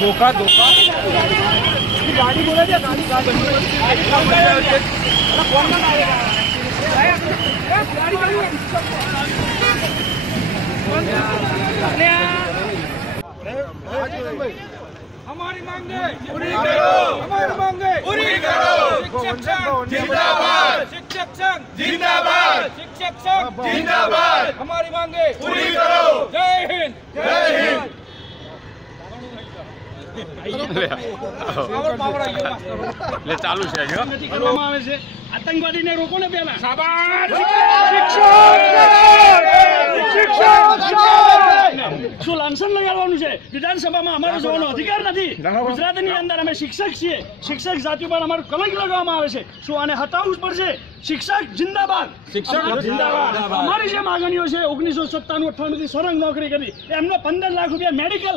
धोखा गाड़ी बोला हमारी मांगे पूरी करो, हमारी मांगे पूरी करो। शिक्षक संघ जिंदाबाद, शिक्षक संघ जिंदाबाद, शिक्षक संघ जिंदाबाद, हमारी मांगे पूरी करो। जय हिंद, जय हिंद। चालू છે આતંકવાદી ને રોકો ને પેલા શું લાંછન લગાડવાનું છે? વિધાનસભામાં અમારો જવાનો અધિકાર નથી? ગુજરાતની અંદર અમે શિક્ષક છીએ, શિક્ષક જાતિ પર અમારું કલંક લગાવવામાં આવે છે. શું આને હટાવવું જ પડશે? શિક્ષક જિંદાબાદ, શિક્ષક જિંદાબાદ. અમારી જે માંગણીઓ છે 1997-98 સરંગ નોકરી કરી એમનો 15 લાખ રૂપિયા મેડિકલ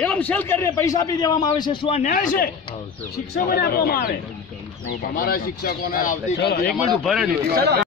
રેલમ સેલ કરીને પૈસા આપી દેવામાં આવે છે. શું આ ન્યાય છે? શિક્ષકોને આપવામાં આવે. અમારા શિક્ષકોને આવતીકાલે